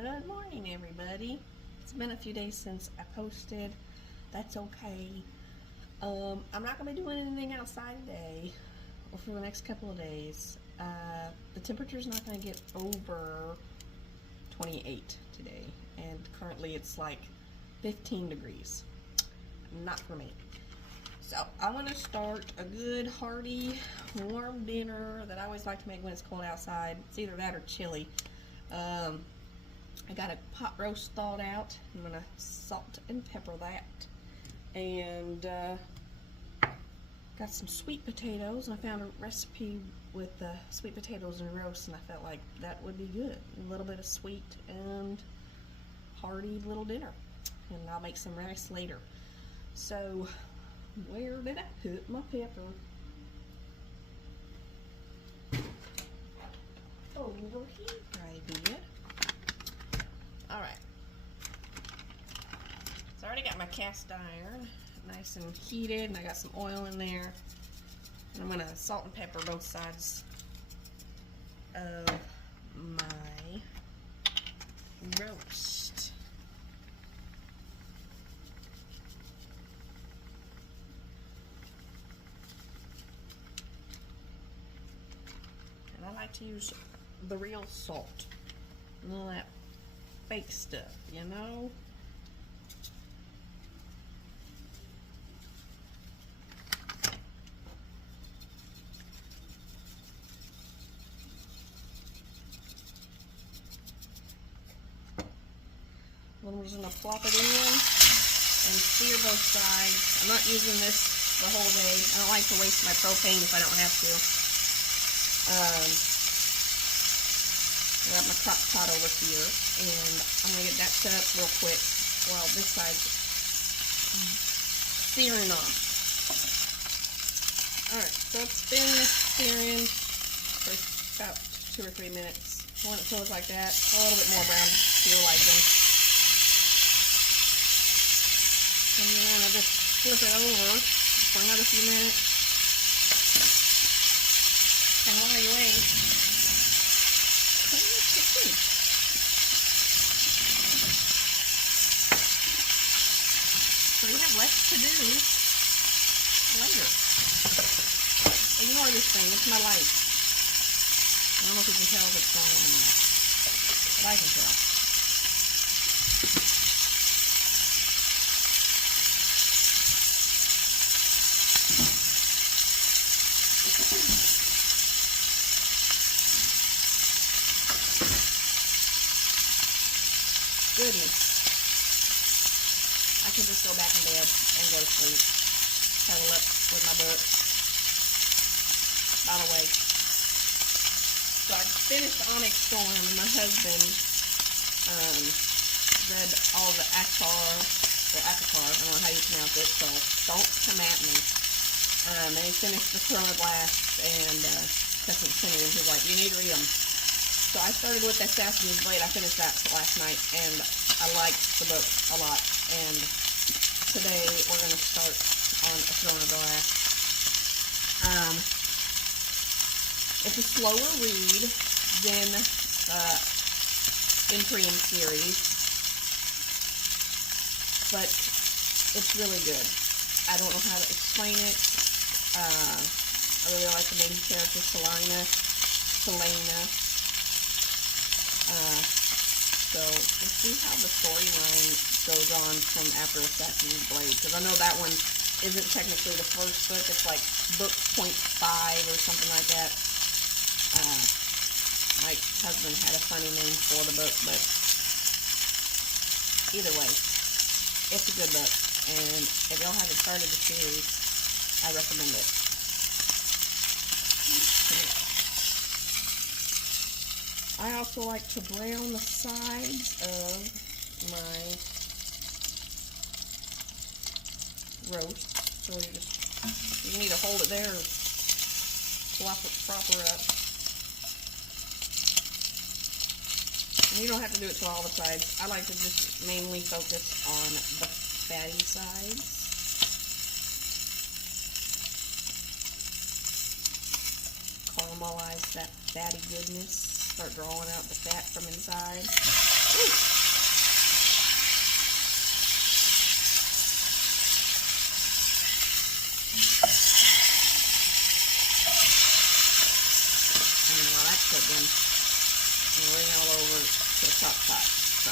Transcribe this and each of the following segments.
Good morning, everybody. It's been a few days since I posted. That's okay. I'm not gonna be doing anything outside today or for the next couple of days. The temperature's not gonna get over 28 today, and currently it's like 15 degrees. Not for me. So I want to start a good, hearty, warm dinner that I always like to make when it's cold outside. It's either that or chili. I got a pot roast thawed out. I'm gonna salt and pepper that, and got some sweet potatoes. I found a recipe with sweet potatoes and roast, and I felt like that would be good. A little bit of sweet and hearty little dinner, and I'll make some rice later. So, where did I put my pepper? Over here, I did. Alright. So I already got my cast iron nice and heated, and I got some oil in there. And I'm going to salt and pepper both sides of my roast. And I like to use the real salt. None of that fake stuff, you know? Then we're just gonna plop it in and sear both sides. I'm not using this the whole day. I don't like to waste my propane if I don't have to. I got my crock pot over here, and I'm going to get that set up real quick while this side's searing off. Alright, so it's been searing for about 2 or 3 minutes. When it feels like that, a little bit more brown if you like them. And then I'm going to just flip it over for another few minutes. And while you wait, so you have less to do later. Ignore this thing, it's my light. I don't know if you can tell if it's going on or not, but I can tell. Goodness. I could just go back in bed and go to sleep. Cuddle up with my book. Not awake. So I finished Onyx Storm, and my husband read all the Akatar, I don't know how you pronounce it, so don't come at me. And he finished the Throne of Glass and Second Century, and he was like, you need to read them. So I started with Assassin's Blade. I finished that last night, and I liked the book a lot. And today we're going to start on A Throne of Glass. It's a slower read than the Imperium series, but it's really good. I don't know how to explain it. I really like the main character, Selena. So we'll see how the storyline goes on from after Assassin's Blade, because I know that one isn't technically the first book. It's like book 0.5 or something like that. My husband had a funny name for the book, but either way, it's a good book, and if y'all haven't started the series, I recommend it. I also like to brown the sides of my roast. So you need to hold it there, flop it proper up. And you don't have to do it to all the sides. I like to just mainly focus on the fatty sides. Caramelize that fatty goodness. Start drawing out the fat from inside. Ooh. again. And ring it all over to the crock pot. So,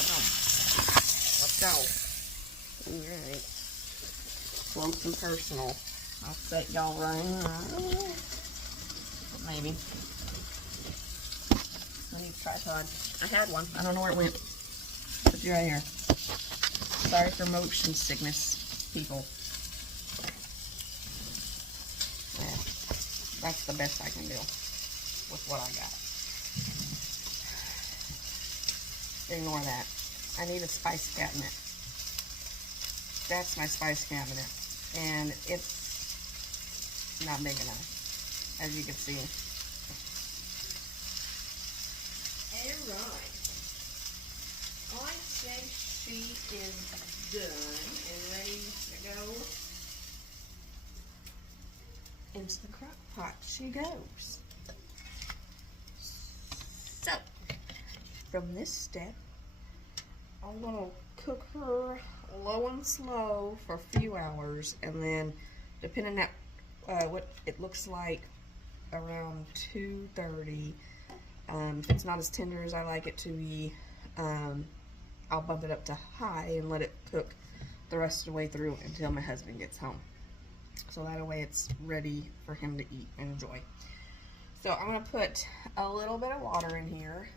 come on. Let's go. Alright. Close and personal. I'll set y'all right. Maybe. I need a tripod. I had one. I don't know where it went. It's right here. Sorry for motion sickness, people. Yeah, that's the best I can do with what I got. Ignore that. I need a spice cabinet. That's my spice cabinet. And it's not big enough, as you can see. Alright. I say she is done and ready to go into the crock pot. She goes. So, from this step, I'm going to cook her low and slow for a few hours, and then depending on what it looks like, around 2:30. If it's not as tender as I like it to be, I'll bump it up to high and let it cook the rest of the way through until my husband gets home. So that way it's ready for him to eat and enjoy. So I'm going to put a little bit of water in here.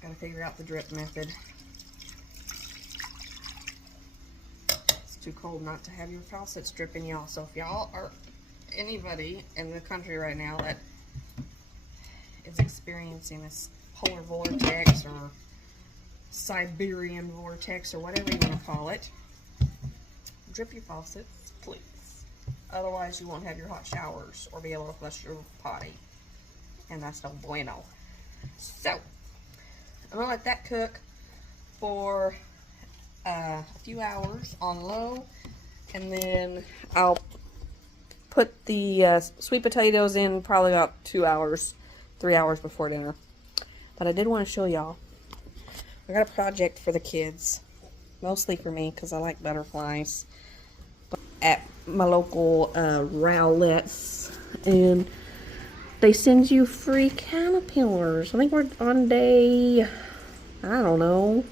Got to figure out the drip method. Too cold not to have your faucets dripping, y'all. So if y'all are anybody in the country right now that is experiencing this polar vortex or Siberian vortex or whatever you want to call it, drip your faucets, please. Otherwise you won't have your hot showers or be able to flush your potty, and that's no bueno. So I'm gonna let that cook for a few hours on low, and then I'll put the sweet potatoes in probably about 2 hours, 3 hours before dinner. But I did want to show y'all, I got a project for the kids, mostly for me because I like butterflies, at my local Rowlett's, and they send you free caterpillars. I think we're on day, I don't know.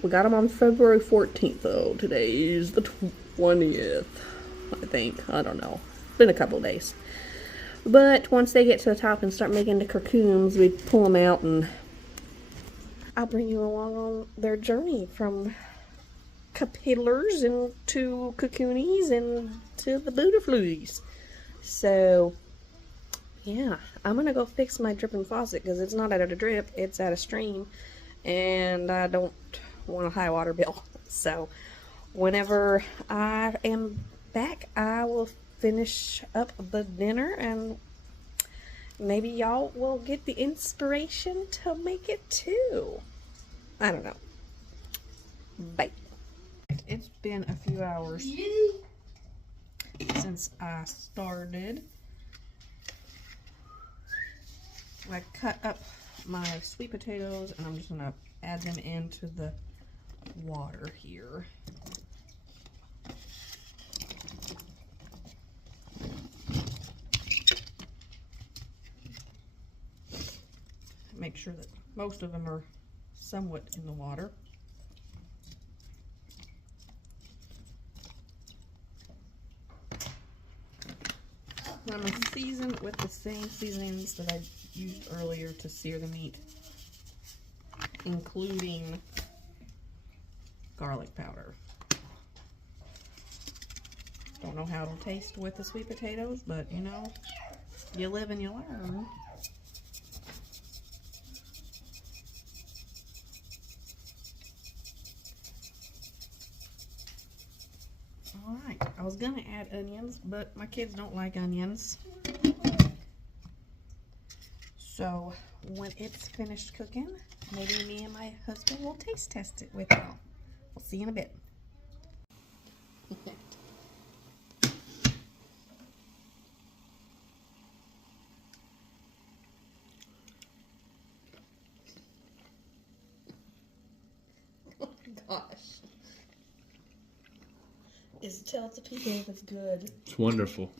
We got them on February 14th, though. Today is the 20th, I think. I don't know. It's been a couple days. But once they get to the top and start making the cocoons, we pull them out, and I'll bring you along on their journey from caterpillars into cocoonies and to the butterflies. So, yeah. I'm going to go fix my dripping faucet because it's not at a drip. It's at a stream. And I don't want a high water bill. So whenever I am back, I will finish up the dinner, and maybe y'all will get the inspiration to make it too. I don't know. Bye. It's been a few hours since I started. I cut up my sweet potatoes, and I'm just going to add them into the water here. Make sure that most of them are somewhat in the water. I'm going to season with the same seasonings that I used earlier to sear the meat, including garlic powder. Don't know how it'll taste with the sweet potatoes, but you know, you live and you learn. Alright, I was gonna add onions, but my kids don't like onions. So when it's finished cooking, maybe me and my husband will taste test it with y'all. We'll see you in a bit. gosh. Is to tell the people if it's good. It's wonderful.